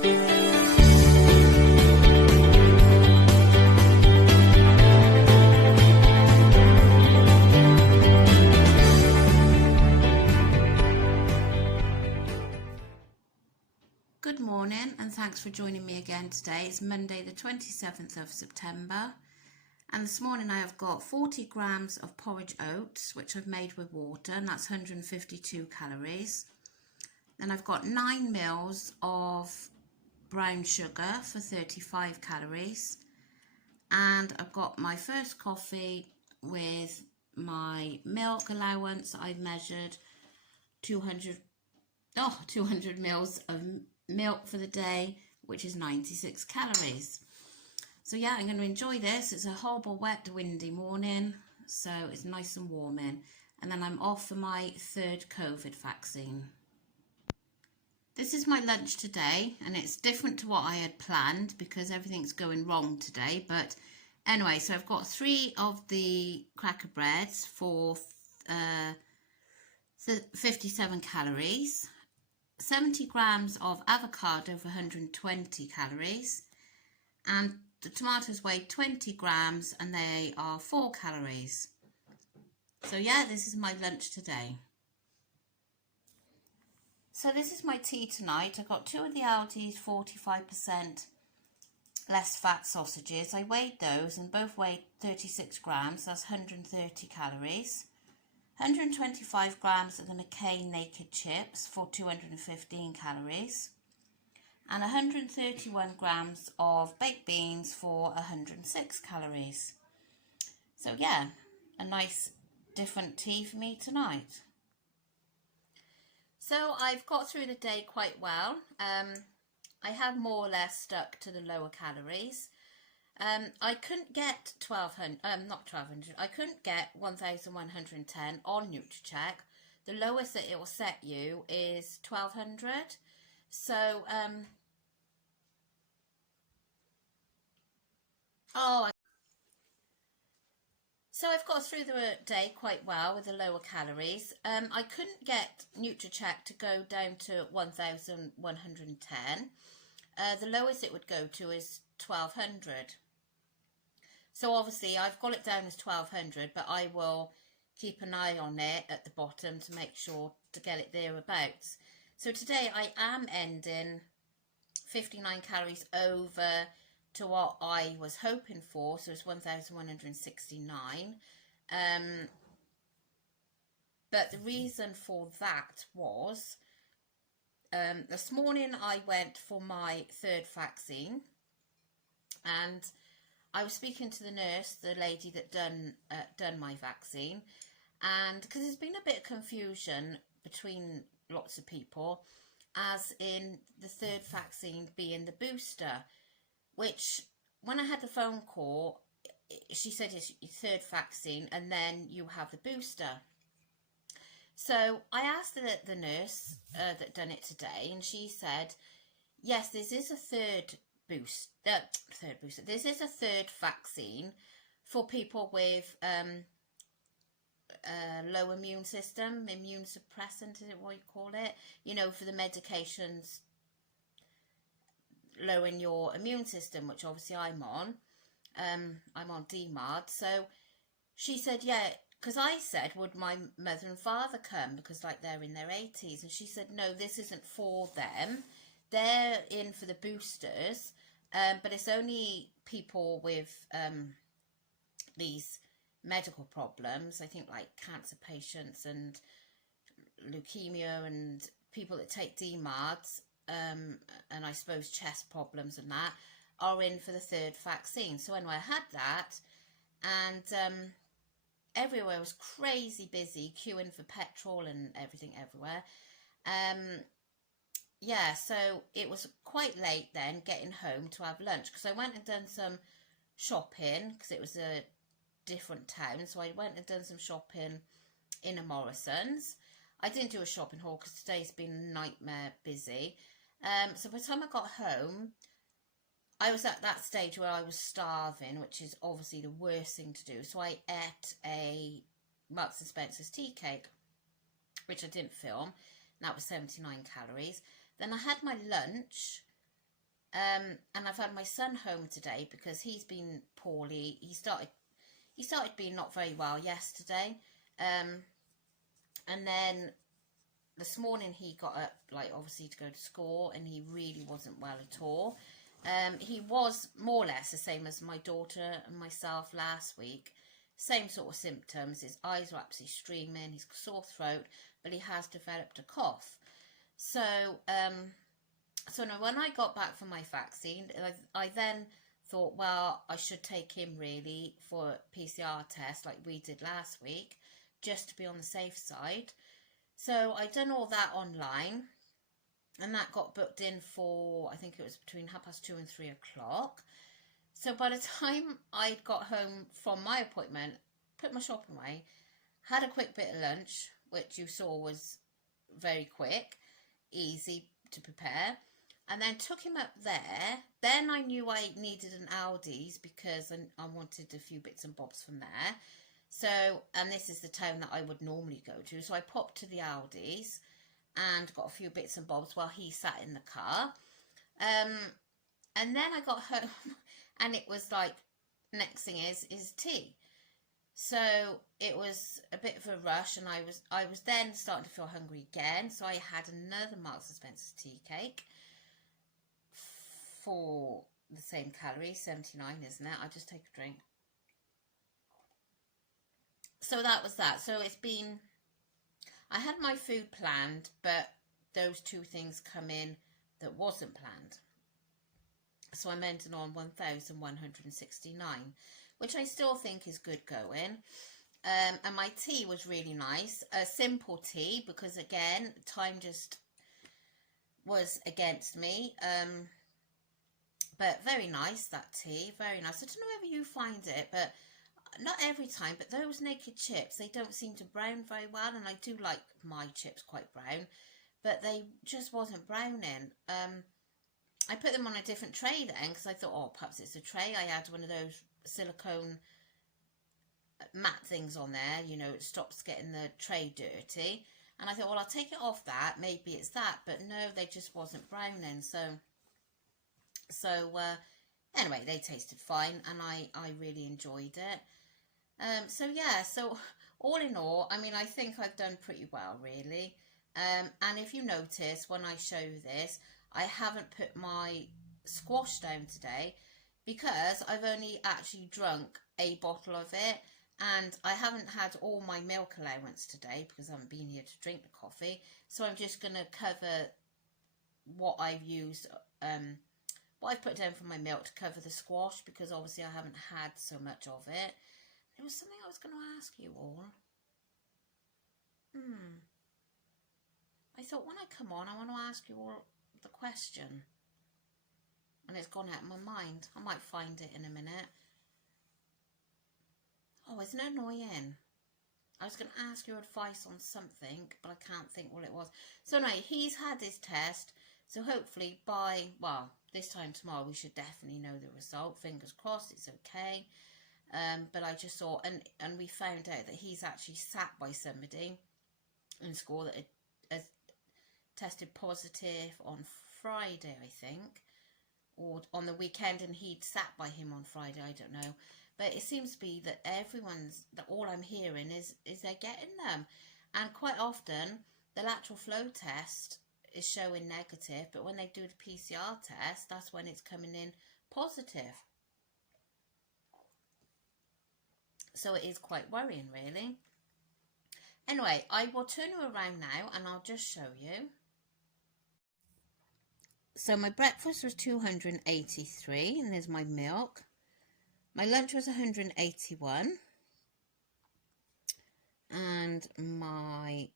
Good morning and thanks for joining me again today. It's Monday the 27th of September and this morning I have got 40 grams of porridge oats which I've made with water, and that's 152 calories. Then I've got 9 mils of brown sugar for 35 calories, and I've got my first coffee with my milk allowance. I've measured 200 mils of milk for the day, which is 96 calories. So yeah, I'm going to enjoy this. It's a horrible wet windy morning, so it's nice and warm in, and then I'm off for my third COVID vaccine. This is my lunch today, and it's different to what I had planned because everything's going wrong today. But anyway, so I've got 3 of the cracker breads for 57 calories, 70 grams of avocado for 120 calories, and the tomatoes weigh 20 grams and they are 4 calories. So yeah, this is my lunch today. So this is my tea tonight. I got 2 of the Aldi's 45% less fat sausages. I weighed those and both weighed 36 grams, that's 130 calories. 125 grams of the McCain naked chips for 215 calories, and 131 grams of baked beans for 106 calories. So yeah, a nice different tea for me tonight. So I've got through the day quite well. I have more or less stuck to the lower calories. I couldn't get 1200, I couldn't get 1110 on NutriCheck. The lowest that it will set you is 1200. So, so I've got through the day quite well with the lower calories. I couldn't get NutriCheck to go down to 1110. The lowest it would go to is 1200. So obviously I've got it down as 1200, but I will keep an eye on it at the bottom to make sure to get it thereabouts. So today I am ending 59 calories over to what I was hoping for, so it's 1169. But the reason for that was this morning I went for my third vaccine, and I was speaking to the nurse, the lady that done my vaccine, and because there's been a bit of confusion between lots of people, as in the third vaccine being the booster, which when I had the phone call, she said it's your third vaccine and then you have the booster. So I asked the nurse that done it today, and she said, yes, this is a third booster. This is a third vaccine for people with low immune system, immune suppressant, is it what you call it? You know, for the medications lowering your immune system, which obviously I'm on. I'm on DMARD. So she said, yeah, because I said, would my mother and father come? Because like they're in their 80s. And she said, no, this isn't for them. They're in for the boosters. But it's only people with these medical problems, I think like cancer patients and leukemia and people that take DMARDs, and I suppose chest problems and that, are in for the third vaccine. So anyway, I had that, and everywhere was crazy busy, queuing for petrol and everything everywhere. Yeah, so it was quite late then getting home to have lunch, because I went and done some shopping, because it was a different town, so I went and done some shopping in a Morrison's. I didn't do a shopping haul because today's been a nightmare busy. So by the time I got home, I was at that stage where I was starving, which is obviously the worst thing to do. So I ate a Marks and Spencer's tea cake, which I didn't film. And that was 79 calories. Then I had my lunch, And I've had my son home today because he's been poorly. He started being not very well yesterday. And then this morning he got up, like, obviously to go to school, and he really wasn't well at all. He was more or less the same as my daughter and myself last week. Same sort of symptoms. His eyes were absolutely streaming, his sore throat, but he has developed a cough. So, so now when I got back from my vaccine, I then thought, well, I should take him really for a PCR test like we did last week, just to be on the safe side. So I done all that online, and that got booked in for, I think it was between 2:30 and 3 o'clock. So by the time I got home from my appointment, put my shopping away, had a quick bit of lunch, which you saw was very quick, easy to prepare, and then took him up there. Then I knew I needed an Aldi's because I wanted a few bits and bobs from there. So, and this is the town that I would normally go to. So I popped to the Aldi's and got a few bits and bobs while he sat in the car. And then I got home and it was like, next thing is tea. So it was a bit of a rush, and I was then starting to feel hungry again. So I had another Marks and Spencer's tea cake for the same calories, 79, isn't it? I'll just take a drink. So that was that. So it's been, I had my food planned, but those two things come in that wasn't planned. So I'm ending on 1,169, which I still think is good going. And my tea was really nice. A simple tea, because again, time just was against me. But very nice, that tea, very nice. I don't know if you find it, but not every time, but those naked chips, they don't seem to brown very well, and I do like my chips quite brown, but they just wasn't browning. I put them on a different tray then, because I thought, oh, perhaps it's a tray. I had one of those silicone mat things on there, you know, it stops getting the tray dirty, and I thought, well, I'll take it off that, maybe it's that, but no, they just wasn't browning. So anyway, they tasted fine, and I really enjoyed it. So yeah, so all in all, I mean, I think I've done pretty well, really. And if you notice, when I show you this, I haven't put my squash down today because I've only actually drunk a bottle of it, and I haven't had all my milk allowance today because I haven't been here to drink the coffee. So I'm just going to cover what I've used, what I've put down for my milk to cover the squash, because obviously I haven't had so much of it. There was something I was going to ask you all. I thought when I come on, I want to ask you all the question. And it's gone out of my mind. I might find it in a minute. Oh, isn't it annoying? I was going to ask your advice on something, but I can't think what it was. So anyway, he's had his test. So hopefully by, well, this time tomorrow, we should definitely know the result. Fingers crossed, it's okay. But I just thought, and we found out that he's actually sat by somebody in school that has tested positive on Friday, I think, or on the weekend, and he'd sat by him on Friday, I don't know. But it seems to be that that all I'm hearing is they're getting them. And quite often, the lateral flow test is showing negative, but when they do the PCR test, that's when it's coming in positive. So it is quite worrying, really. Anyway, I will turn you around now and I'll just show you. So my breakfast was 283, and there's my milk. My lunch was 181. And my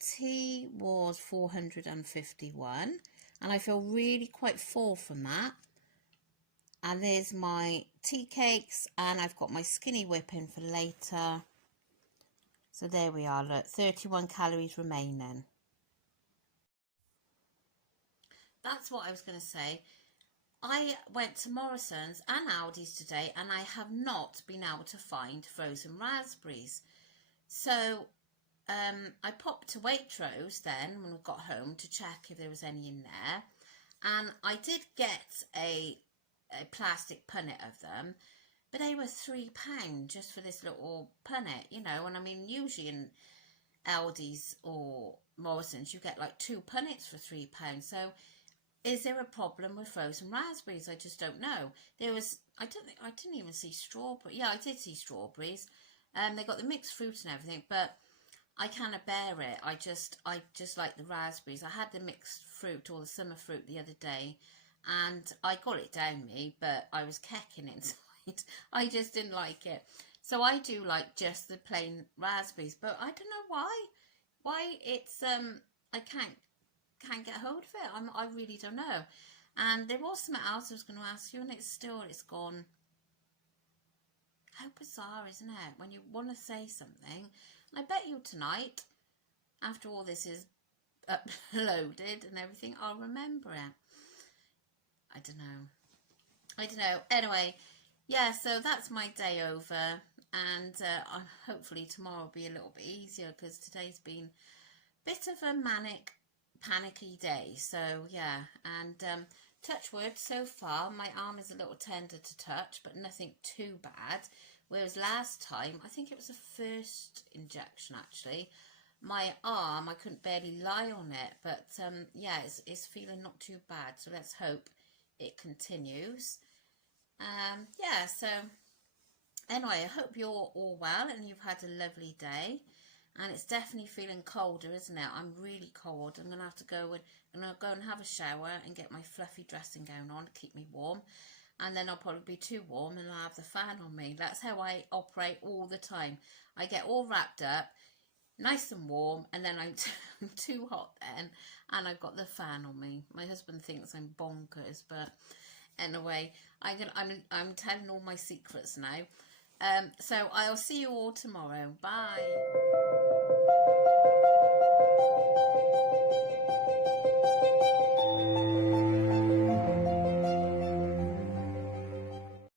tea was 451. And I feel really quite full from that. And there's my tea cakes, and I've got my skinny whipping for later. So there we are, look, 31 calories remaining. That's what I was going to say. I went to Morrison's and Aldi's today, and I have not been able to find frozen raspberries. So I popped to Waitrose then when we got home to check if there was any in there. And I did get a plastic punnet of them, but they were £3 just for this little punnet, you know. And I mean, usually in Aldi's or Morrison's you get like 2 punnets for £3. So is there a problem with frozen raspberries? I just don't know. There was, I didn't even see strawberry. Yeah, I did see strawberries. They got the mixed fruit and everything, but I cannot bear it. I just like the raspberries. I had the mixed fruit or the summer fruit the other day, and I got it down me, but I was kecking inside. I just didn't like it. So I do like just the plain raspberries, but I don't know why it's I can't get hold of it. I really don't know. And there was something else I was going to ask you, and it's gone. How bizarre, isn't it? When you want to say something, and I bet you tonight, after all this is uploaded and everything, I'll remember it. I don't know. Anyway, yeah, so that's my day over, and hopefully tomorrow will be a little bit easier, because today's been a bit of a manic, panicky day. So yeah, and touch wood, so far my arm is a little tender to touch, but nothing too bad. Whereas last time, I think it was the first injection actually, my arm, I couldn't barely lie on it, but yeah, it's feeling not too bad, so let's hope it continues. Yeah, so anyway, I hope you're all well and you've had a lovely day. And it's definitely feeling colder, isn't it? I'm really cold. I'm gonna have to go and have a shower and get my fluffy dressing gown on to keep me warm. And then I'll probably be too warm and I'll have the fan on me. That's how I operate all the time. I get all wrapped up, nice and warm, and then I'm too hot then, and I've got the fan on me. My husband thinks I'm bonkers, but anyway, I'm telling all my secrets now. So I'll see you all tomorrow. Bye.